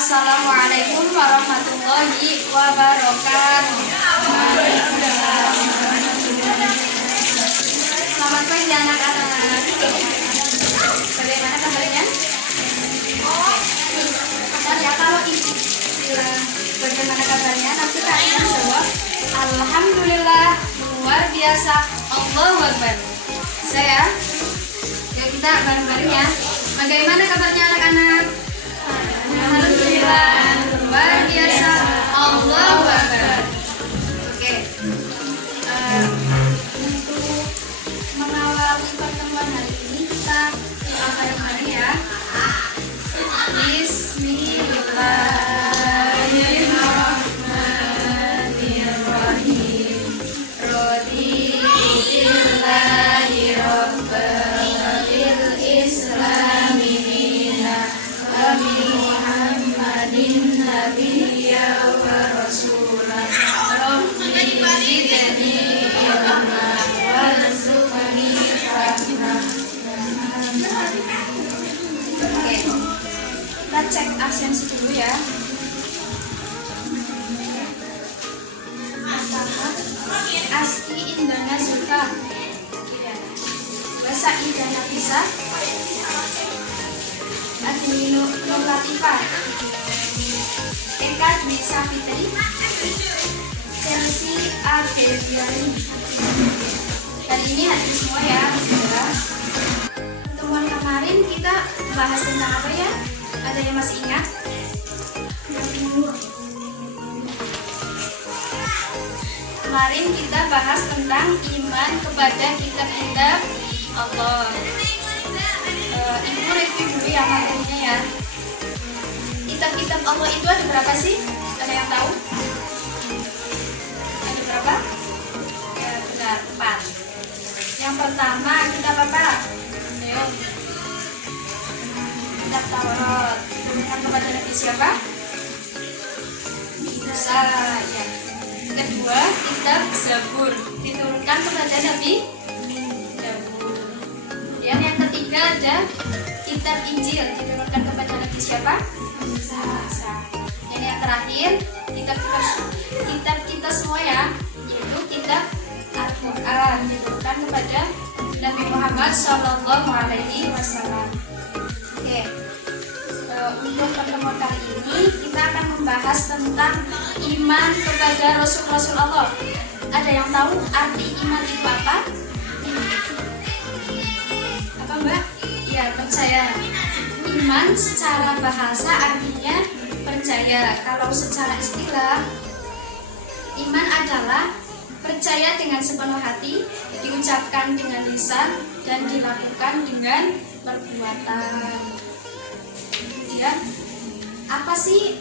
Assalamualaikum warahmatullahi wabarakatuh. Selamat pagi anak-anak. Bagaimana kabarnya? Ya, kalau ibu bilang bagaimana kabarnya, nanti kalian jawab alhamdulillah, luar biasa, Allahu Akbar. Saya, yuk kita bareng-bareng ya. Bagaimana kabarnya anak-anak? Alhamdulillah, luar biasa, Allahu Akbar. Oke. Untuk mengawali pertemuan hari ini kita bareng-bareng ya. Bismillahirrahmanirrahim. Raditu billahi rabban bil islami dinan wa bi Muhammadin nabiyya wa rasulan. Rabbi zidni ilma warzuqni fahma. Oke, kita cek absensi dulu ya. Aski Indana Zulfa, Wasa Indana Bisa, Adminu Nur Latifah, Eka Dwi Safitri, Chelsea Ardeviani. Dan ini hadir semua ya. Pertemuan kemarin kita bahas tentang apa ya? Ada yang masih ingat? Kemarin kita bahas tentang iman kepada kitab-kitab Allah. Ibu review dulu ya materinya ya. Kitab-kitab Allah itu ada berapa sih? Ada yang tahu? Ada berapa? Ya benar, 4. Yang pertama kitab apa? Ayo. Kitab Taurat. Diturunkan kepada Nabi siapa? Musa ya. Kedua, kitab Zabur diturunkan kepada Nabi Daud. Dan yang ketiga ada kitab Injil diturunkan kepada Nabi siapa? Musa. Dan yang terakhir kitab kita semua ya, yaitu kitab Al-Quran diturunkan kepada Nabi Muhammad SAW. Oke. Untuk pertemuan kali ini kita akan membahas tentang iman kepada Rasul-Rasul Allah. Ada yang tahu arti iman itu apa? Apa Mbak? Ya, percaya. Iman secara bahasa artinya percaya. Kalau secara istilah, iman adalah percaya dengan sepenuh hati, diucapkan dengan lisan, dan dilakukan dengan perbuatan. Ya, apa sih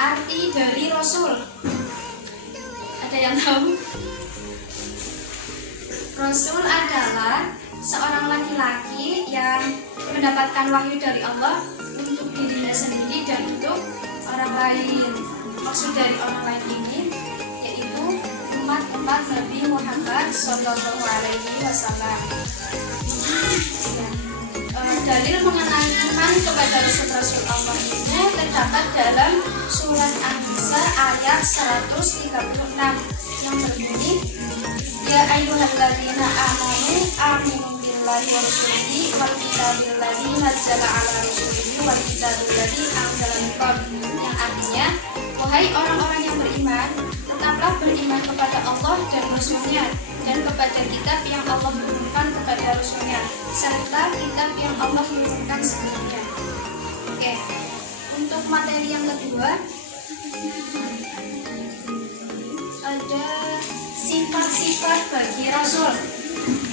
arti dari Rasul? Ada yang tahu? Rasul adalah seorang laki-laki yang mendapatkan wahyu dari Allah untuk dirinya sendiri dan untuk orang lain. Maksud dari orang lain ini yaitu umat-umat Nabi Muhammad SAW. Dalil mengenai iman kepada Rasul-Rasul Allah itu terdapat dalam surat An-Nisa ayat 136 yang berbunyi, Ya ayyuhalladzina amanu aminu billahi wa rasulihi wal kitabil ladzi nazzala ala rasulihi wal kitabil ladzi anzala min qablu, yang artinya, wahai orang-orang yang beriman, tetaplah beriman kepada Allah dan Rasul-Nya dan kepada kitab yang Allah turunkan kepada Rasul-Nya serta kitab yang Allah turunkan sebelumnya. Oke, untuk materi yang kedua ada sifat-sifat bagi Rasul.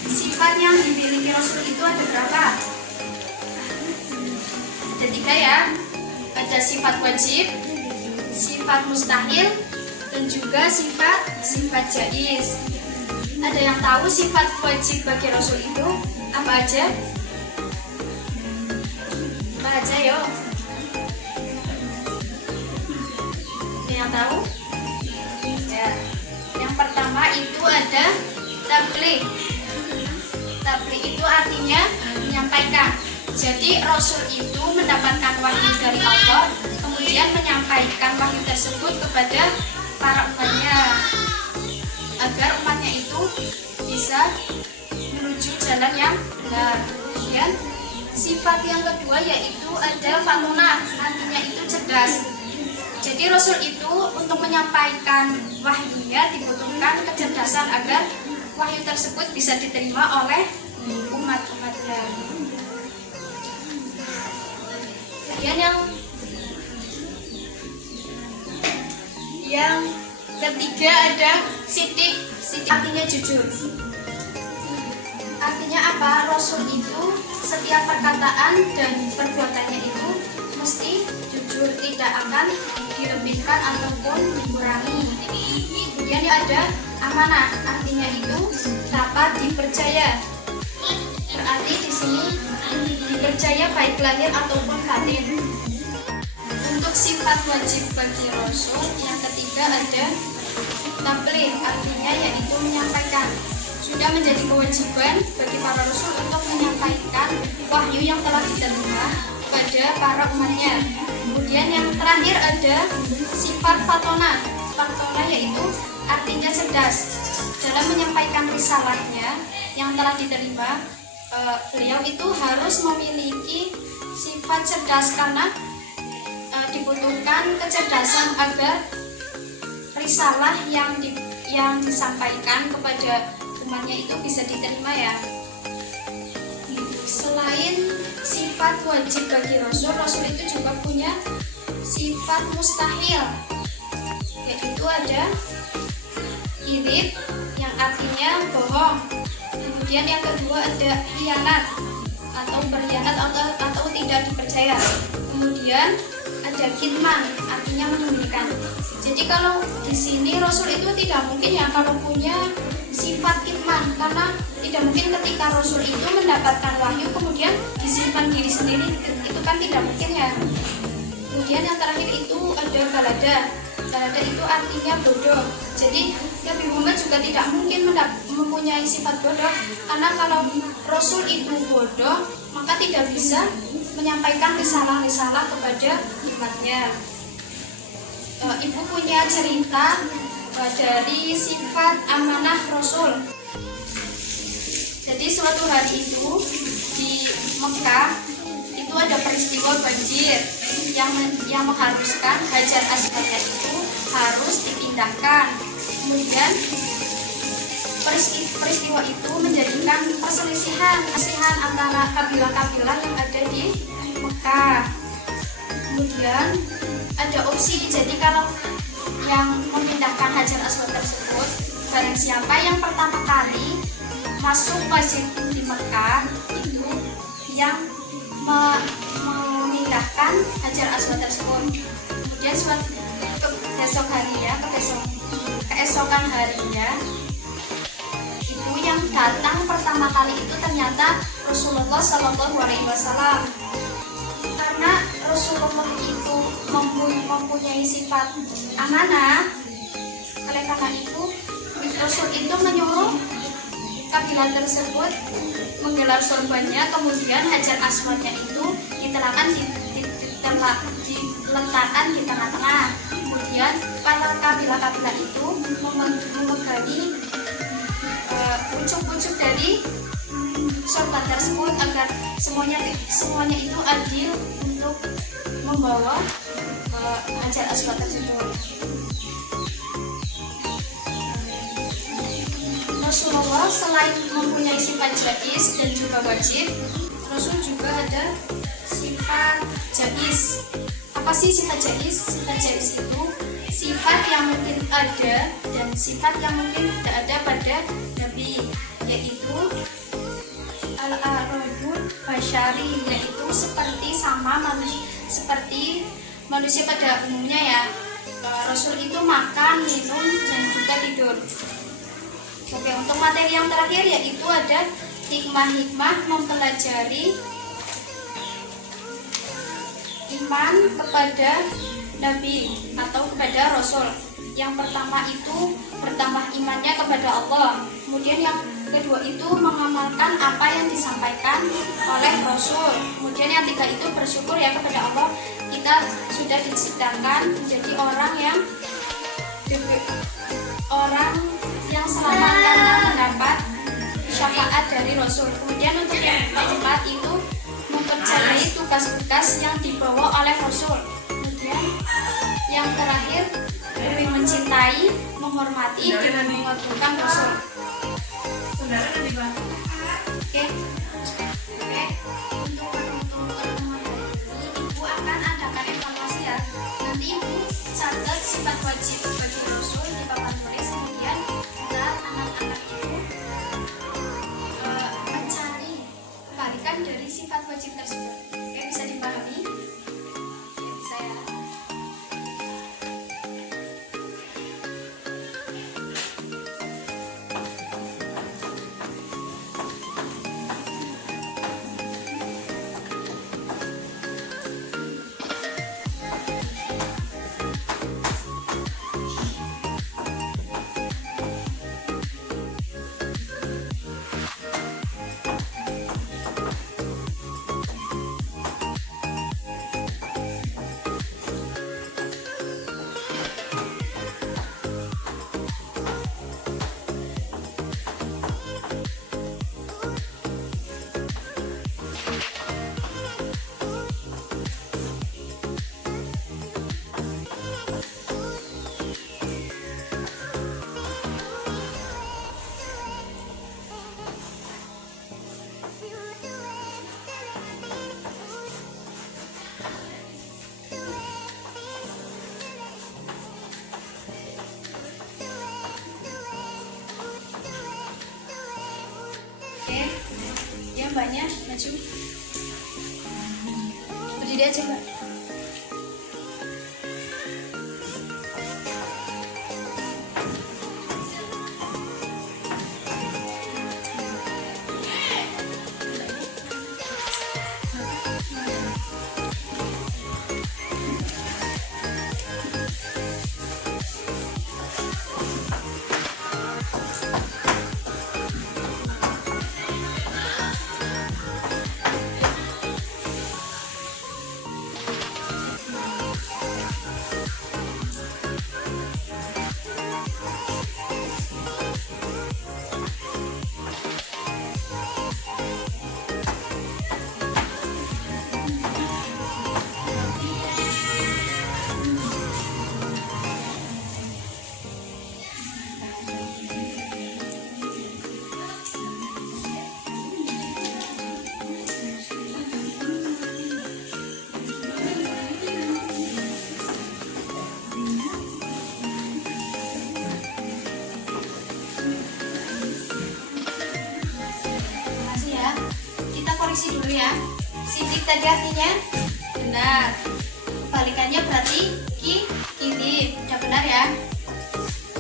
Sifat yang dimiliki Rasul itu ada berapa? Ada 3 ya. ada sifat wajib, sifat mustahil, dan juga sifat jaiz. Ada yang tahu sifat wajib bagi Rasul itu apa aja? Apa aja yo? Ada yang tahu? Ya. Yang pertama itu ada tabligh. Tabligh itu artinya menyampaikan. Jadi Rasul itu mendapatkan wahyu dari Allah, kemudian menyampaikan wahyu tersebut kepada para umatnya, agar umatnya itu bisa menuju jalan yang benar. Kemudian sifat yang kedua yaitu ada fatonah, artinya itu cerdas. Jadi Rasul itu untuk menyampaikan wahyunya dibutuhkan kecerdasan agar wahyu tersebut bisa diterima oleh umat-umatnya. Kemudian yang ketiga ada sidik. Sidik artinya jujur. Artinya apa? Rasul itu setiap perkataan dan perbuatannya itu mesti jujur, tidak akan dilebihkan ataupun dikurangi. Kemudian ada amanah, artinya itu dapat dipercaya. Berarti di sini dipercaya baik lahir ataupun batin. Untuk sifat wajib bagi Rasul yang ketiga ada tabligh, artinya yaitu menyampaikan. Sudah menjadi kewajiban bagi para Rasul untuk menyampaikan wahyu yang telah diterima kepada para umatnya. Kemudian yang terakhir ada sifat fatonah. Fatonah yaitu artinya cerdas. Dalam menyampaikan risalahnya yang telah diterima, beliau itu harus memiliki sifat cerdas karena dibutuhkan kecerdasan agar risalah yang disampaikan kepada umatnya itu bisa diterima ya. Selain sifat wajib bagi Rasul, Rasul itu juga punya sifat mustahil, yaitu ada irib yang artinya bohong. Kemudian yang kedua ada khianat atau berkhianat atau tidak dipercaya. Kemudian ada kitman artinya menyembunyikan. Jadi kalau di sini Rasul itu tidak mungkin ya kalau punya sifat kitman, karena tidak mungkin ketika Rasul itu mendapatkan wahyu kemudian disimpan diri sendiri, itu kan tidak mungkin ya. Kemudian yang terakhir itu ada balada. Balada itu artinya bodoh. Jadi Nabi Muhammad juga tidak mungkin mempunyai sifat bodoh, karena kalau Rasul itu bodoh maka tidak bisa menyampaikan risalah-risalah kepada umatnya. Ibu punya cerita dari sifat amanah Rasul. Jadi suatu hari itu di Mekah itu ada peristiwa banjir yang mengharuskan Hajar Aswadnya itu harus dipindahkan. Kemudian peristiwa itu menjadikan perselisihan antara kabilah-kabilah yang ada di Mekah. Kemudian ada opsi, jadi kalau yang memindahkan Hajar Aswad tersebut, barang siapa yang pertama kali masuk masjid di Mekah itu yang memindahkan Hajar Aswad tersebut. Kemudian keesokan harinya itu yang datang pertama kali itu ternyata Rasulullah Shallallahu Alaihi Wasallam. Karena Rasulullah itu mempunyai sifat amanah, oleh karena itu Rasul itu menyuruh kabilah tersebut menggelar sorbannya, kemudian Hajar Aswadnya itu diletakkan di tengah-tengah. Kemudian para kabilah-kabilah itu memegangi pucuk-pucuk dari sorban tersebut agar semuanya itu adil untuk membawa Hajar Aswad tersebut. Rasulullah selain mempunyai sifat jaiz dan juga wajib, Rasul juga ada sifat jaiz. Apa sih sifat jaiz? Sifat jaiz itu sifat yang mungkin ada dan sifat yang mungkin tidak ada pada Nabi, yaitu al-arabul basyari, yaitu seperti sama manusia, seperti manusia pada umumnya ya. Rasul itu makan, minum, dan juga tidur. Oke, untuk materi yang terakhir yaitu ada hikmah-hikmah mempelajari iman kepada Nabi atau kepada Rasul. Yang pertama itu bertambah imannya kepada Allah. Kemudian yang kedua itu mengamalkan apa yang disampaikan oleh Rasul. Kemudian yang tiga itu bersyukur ya kepada Allah, kita sudah diciptakan menjadi orang yang selamat karena mendapat syafaat dari Rasul. Kemudian untuk yang keempat itu mempercayai tugas-tugas yang dibawa oleh Rasul. Kemudian yang terakhir lebih mencintai, menghormati dan mengagungkan Rasul. Oke. Untuk pertemuan ini Ibu akan adakan evaluasi ya. Nanti Ibu catat sifat wajib bagi Rasul di papan tulis. Kemudian ntar anak-anak Ibu mencari kebalikan dari sifat wajib tersebut. Oke, bisa dipahami? Oke, bisa ya. Oke, ya mbaknya maju. Berdiri aja mbak. Koreksi dulu ya. Sidik tadi artinya benar. Kebalikannya berarti kiri. Udah benar ya.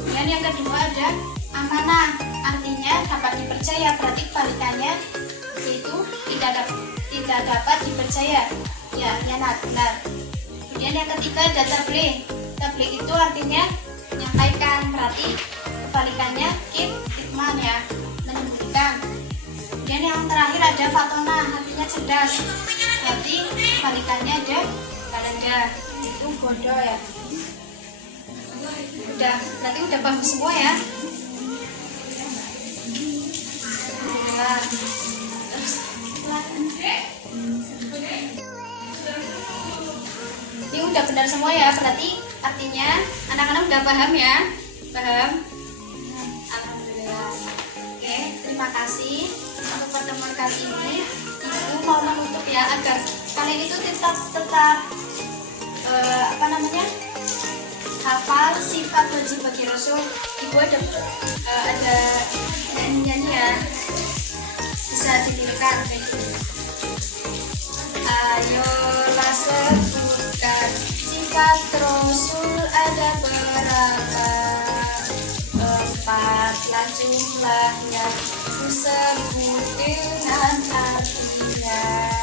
Dan yang kedua ada amanah. Artinya dapat dipercaya. Berarti kebalikannya yaitu tidak dapat dipercaya. Ya, khianat. Benar. Kemudian yang ketiga ada tabligh. Tabligh itu artinya menyampaikan. Berarti kebalikannya kitman ya, menyembunyikan. Kemudian yang terakhir ada fatona, artinya cerdas. Berarti kebalikannya ada kalenda, itu bodoh ya. Udah, berarti udah paham semua ya. Nah, ini udah benar semua ya, berarti artinya anak-anak udah paham ya. Paham? Alhamdulillah. Oke, terima kasih untuk pertemuan kali ini. Ibu mau menutup ya agar kalian itu tetap hafal sifat wajib bagi Rasul. Ibu ada nyanyian ya, bisa ditirukan kayak gitu. Ayolah sebutkan Rasul ada berapa? 4-lah jumlahnya, ku sebut dengan artinya.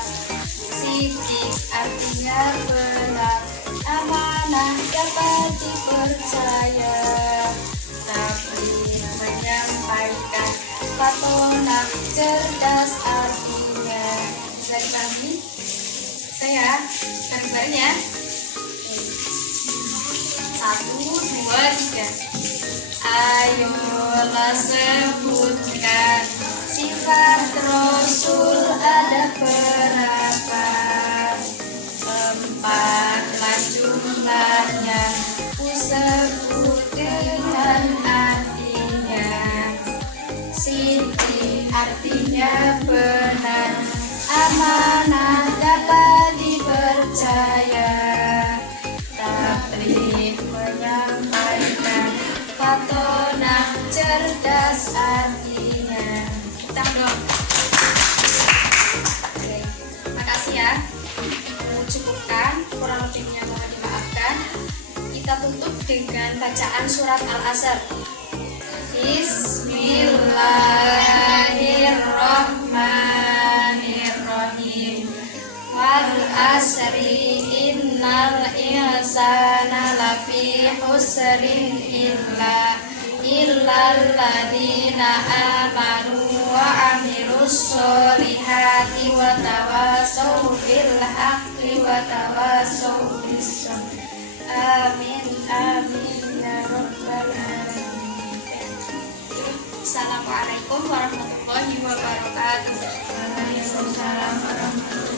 Sidik artinya benar, amanah dapat dipercaya. Tabligh menyampaikan, patonah cerdas artinya. Bisa dipahami? Saya bareng-bareng ya. 1, 2, 3. Ayolah sebutkan sifat Rasul ada berapa? 4-lah jumlahnya, ku sebut dengan artinya. Siti artinya benar, amanah dapat dipercaya. Tabligh menyampaikan, patonah cerdas artinya. Kita dong. Oke, makasih ya. Cukupkan, kurang lebihnya mohon dimaafkan. Kita tutup dengan bacaan surat Al-Asr. Bismillahirrahmanirrahim. Wal asri innal insana lafi husrin illal ladina amanu wa amilus solihati wa tawasaw bil haqqi wa tawasaw bis sabr. Amin amin ya rabbal alamin. Assalamualaikum warahmatullahi wabarakatuh. Waalaikumsalam warahmatullahi wabarakatuh.